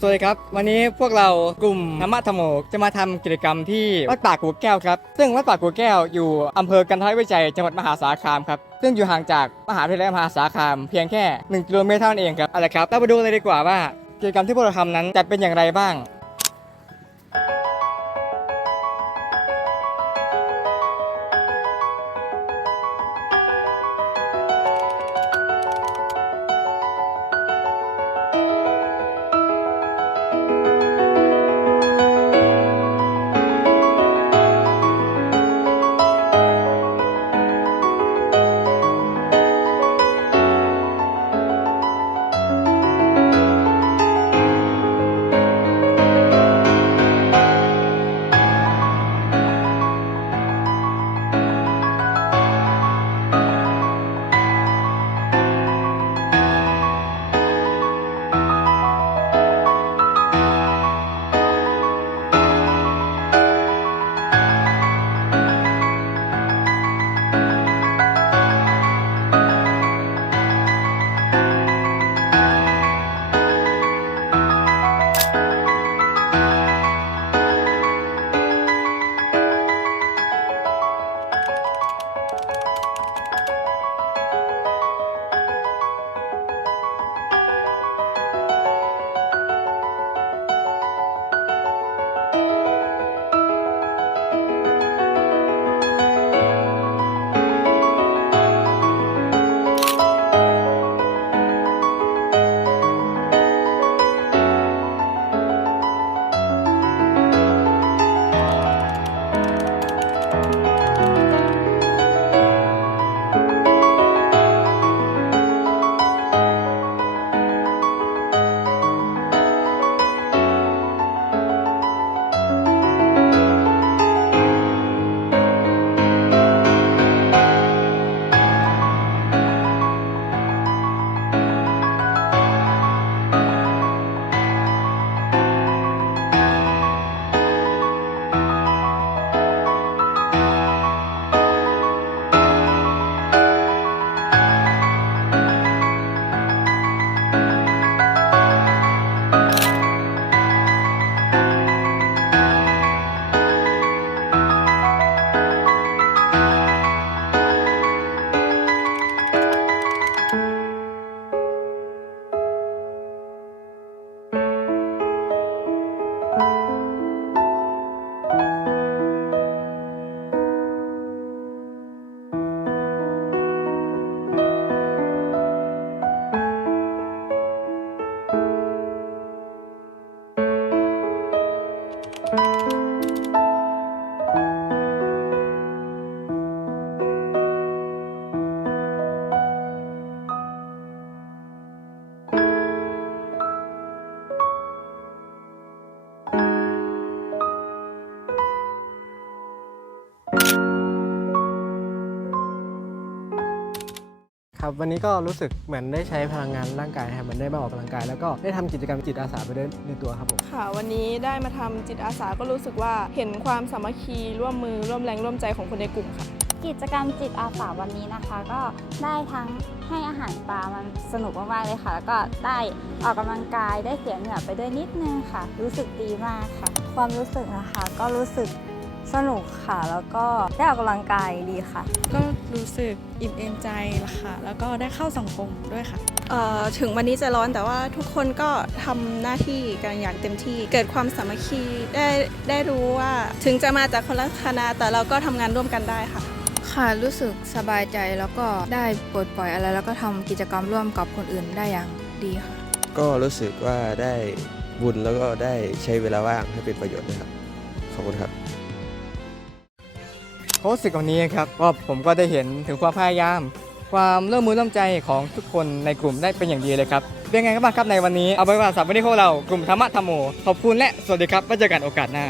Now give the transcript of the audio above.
สวัสดีครับ วันนี้พวกเรากลุ่มธรรมะธรรมโมจะมาทำกิจกรรมที่วัดป่ากูแก้วครับซึ่งวัดป่ากูแก้วอยู่อำเภอกันทรวิจัยจังหวัดมหาสารคามครับซึ่งอยู่ห่างจากมหาวิทยาลัยมหาสารคามเพียงแค่1กิโลเมตรเท่านั้นเองครับเอาละครับเราไปดูเลยดีกว่าว่ากิจกรรมที่พวกเราทำนั้นจะเป็นอย่างไรบ้าง Música ครับวันนี้ก็รู้สึกเหมือนได้ใช้พลังงานร่างกายนะครับเหมือนได้มาออกกำลังกาย แล้วก็ได้ทำกิจกรรมจิตอาสาไปด้วยในตัวครับผมค่ะ วันนี้ได้มาทำจิตอาสาก็รู้สึกว่าเห็นความสามัคคีร่วมมือร่วมแรงร่วมใจของคนในกลุ่มค่ะกิจกรรมจิตอาสาวันนี้นะคะ ก็ได้ทั้งให้อาหารปลามันสนุกมากๆเลยค่ะ แล้วก็ได้ออกกำลังกายได้เสียเหงื่อไปด้วยนิดนึงค่ะ รู้สึกดีมากค่ะ ความรู้สึกนะคะ ก็รู้สึก สนุกค่ะ แล้วก็ได้ออกกำลังกายดีค่ะ ก็รู้สึกอิ่มเอมใจละค่ะ แล้วก็ได้เข้าสังคมด้วยค่ะเอ่อถึงวันนี้จะร้อนแต่ว่าทุกคนก็ทำหน้าที่กันอย่างเต็มที่ เกิดความสามัคคีได้ได้รู้ว่าถึงจะมาจากคนละคณะแต่เราก็ทำงานร่วมกันได้ค่ะ ค่ะรู้สึกสบายใจแล้วก็ได้ปลดปล่อยอะไร แล้วก็ทำกิจกรรมร่วมกับคนอื่นได้อย่างดีค่ะ ก็รู้สึกว่าได้บุญแล้วก็ได้ใช้เวลาว่างให้เป็นประโยชน์นะครับ ขอบคุณครับ เขามรู้สึกวันนี้ครับว่าผมก็ได้เห็นถึงความพยายาม ความร่วมมือร่วมใจของทุกคนในกลุ่มได้เป็นอย่างดีเลยครับเป็นไงกันบ้างครับในวันนี้เอาไว้ว่าสำหรับวันนี้พวกเรากลุ่มธรรมะธรรมโมขอบคุณและสวัสดีครับไว้เจอกันโอกาสหน้า